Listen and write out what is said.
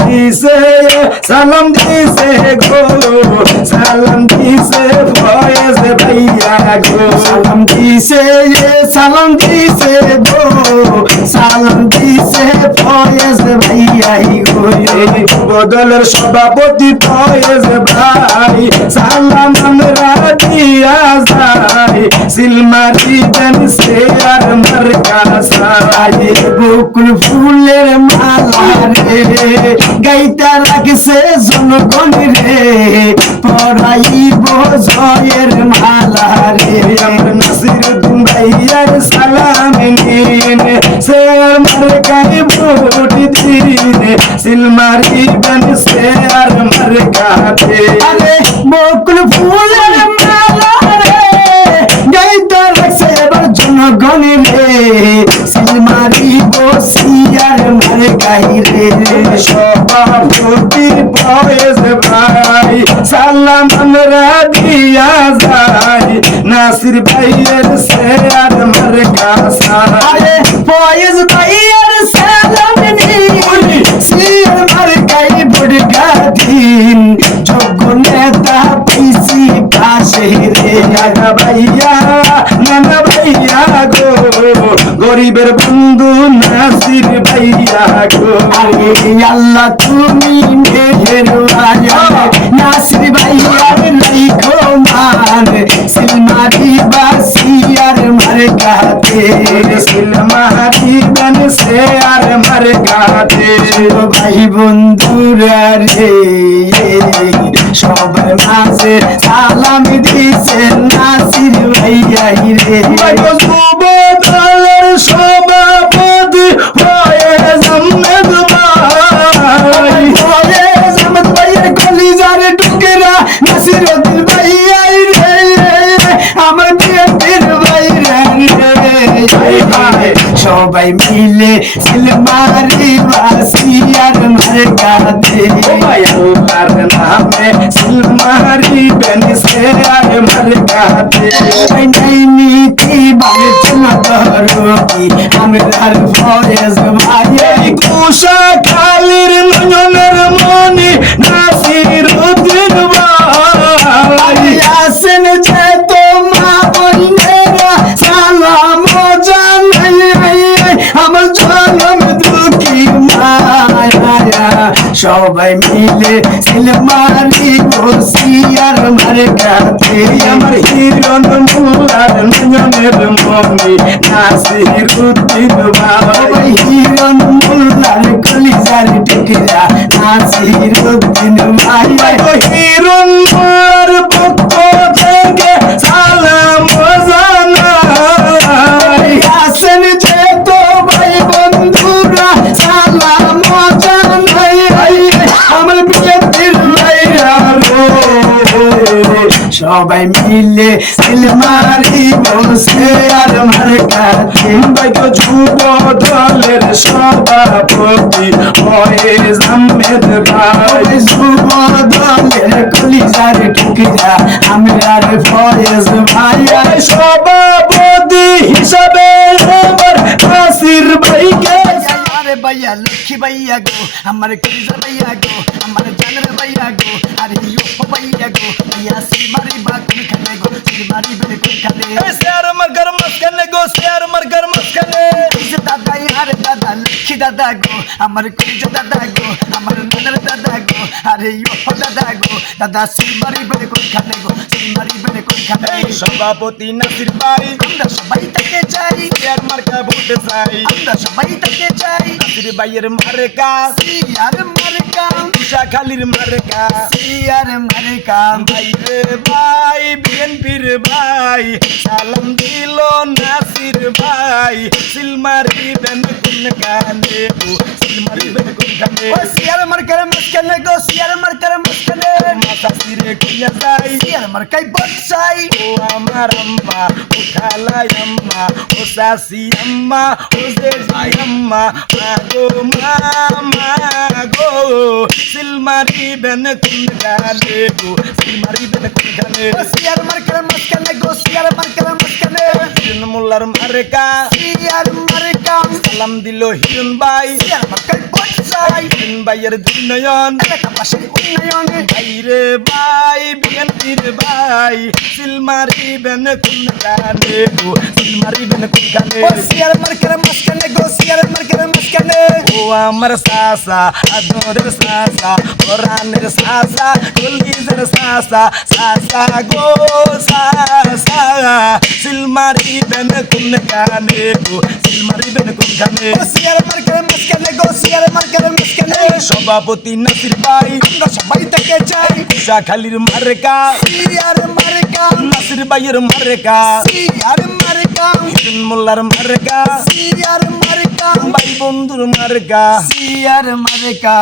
দিছে সালাম দিছে গো সালাম দিছে ফয়েজ ভাইয়া গো সালাম দিছে গো সালাম দিছে ফয়েজ ভাইয়া গো বদলের সভাপতি ফয়েজ ভাই সালাম আমরা দিয়া যাই সিলমারি দেন সে আর মার্কা সাই বকুল ফুলের মালা রে গাইতা রাখছে জনগণ রে পরাইব জয়ের মালা রে আমরা নাসিরউদ্দিন ভাইয়ার সালাম নিন সে আর মার্কায় ভোট দিন সিলমারি দেন সে আর মার্কাতে আরে বকুল ফুলের মালা রে গাইতা রাখছে এবার জনগণ রে সিলমারি বসিয়ার মার্কাই রে সভাপতি ফয়েজ ভাই সালাম আমরা দিয়া যাই নাসির ভাইয়ের সে আর মার্কা সাই ফয়েজ ভাইয়ের সালাম নিন সিয়ার মার্কাই বুড়গা দিন যোগ্য নেতা পিসি পাশে রে নানা ভাইয়া গো গরিবের বন্ধু নাসির ভাইয়া গো আরে আল্লাহ তুমি মেহেরবান নাসির ভাইয়ার লাইখো মান সিলমারি বাসিয়ার মার্কাতে সিলমারি বান সে আর মার্কাতে ভাই বন্ধুরা রে সবার মাঝে সালাম দিছে নাসির ভাইয়া রে যুবদলের সভাপতি ফয়েজ আহমেদ ভাই ফয়েজ আহমেদ ভাইয়ের কলিজার টুকরা নাসিরউদ্দিন ভাইয়া রে আমার বিএনপির ভাই রে সবাই মিলে সিলমারি বাসিয়ার মার্কাতে আল্লাহর নামে সিলমারি বেন সে আর মার্কাতে নাই নীতি বালচনা করো কি আমরার ফয়েজ ভাই কুশা খালির নয়নের মনি নাসিরউদ্দিন ভাই আসেন যে তোমা বন্ধেরা সালাম জানাই আমার জনম দুঃখী মায়া সবাই মিলে সিলমারি বসিয়ার মার্কাতে আমার হিরণ মুলার নয়নের মনি নাসিরউদ্দিন ভাই হিরণ মুলার কলিজার টুকরা নাসিরউদ্দিন ভাই হিরণ মুলার পক্ষ থেকে সালাম জানাই আসেন যে তো ভাই বন্ধুরা সালাম জানাই আমার বিএনপির ভাইরা সবাই মিলে সিলমারি বসে আর মার্কাতে যুব দলের সভাপতি ফয়েজ আহমেদ ভাই যুব দলের কলিজার টুকরা আমরার ফয়েজ ভাই সভাপতি হিসাবে আমার নাসির ভাইকে ভাইয়া লক্ষ্মী ভাইয়া গো আমার কলিজার ভাইয়া গো আমার জানের ভাইয়া গো আরে ইয়ো ভাইয়া গো ইয়া সিলমারি বা কোন খানে গো সিলমারি বেরে কোন খানে শেয়ার আমার ঘর মস্কানে গো শেয়ার আমার ঘর মস্কানে ইসে দাদা আরে দাদা লক্ষ্মী দাদা গো আমার কলিজার দাদা গো আমার জানের দাদা গো আরে ইয়ো দাদা গো দাদা সিলমারি বেরে কোন খানে গো সিলমারি বেরে কোন খানে সভাপতি নাসির ভাই আমরা সবাই তাকে চাই শেয়ার মার্কা ভোট চাই আমরা সবাই তাকে চাই নাসির ভাইয়ের মার্কা সিয়ার মার্কা উষা খালির মার্কা সিয়ার মার্কা ভাই রে ভাই বিএনপির ভাই সালাম দিল নাসির ভাই সিলমারি বেন কোন কানে গো সিলমারি বেন কোন কানে ও সিয়ার মার্কার মস্কানে গো সিয়ার মার্কার মস্কানে মাথা সিরে কইয়া যাই সিয়ার মার্কাই বসাই ও আমার আম্মা ও খালাই আম্মা ও সাসি আম্মা ও জেজি আম্মা গো মামা গো সিল মারিবেন কোন গানে গো সিল মারিবেন কোন গানে সিয়ার মার্কার মাঝখানে গো সিয়ার মার্কার মাঝখানে মোল্লার মার্কা সিয়ার মার্কা সালাম দিল হিরণ ভাই সিয়ার মার্কার ভোট চাই হিরণ ভাইয়ের দুই নয়ন এলাকাবাসীর উন্নয়নে ভাইরে ভাই বিএনপির ভাই সিল মারিবেন কোন গানে গো সিল মারিবেন কোন গানে সিয়ার মার্কার মাঝখানে গো সিয়ার মার্কার মাঝখানে ও আমার সাসা আদরের সাসা ওরানের সাসা কলিজের সাসা সাসা গো সাসা সিল মারিবেন কোন গানে গো সিল মারিবেন কোন গানে সিয়ার মার্কার মাঝখানে গো সিয়ার মার্কার মাঝখানে সভাপতি নাসির ভাই আমরা সবাই থেকে যাই কুশা খালির মার্কা সিয়ার মার্কা নাসির ভাইয়ের মার্কা সিয়ার মার্কা হিরণ মোল্লার মার্কা সিয়ার মার্কা ভাই বন্ধুর মার্কা সিয়ার মার্কা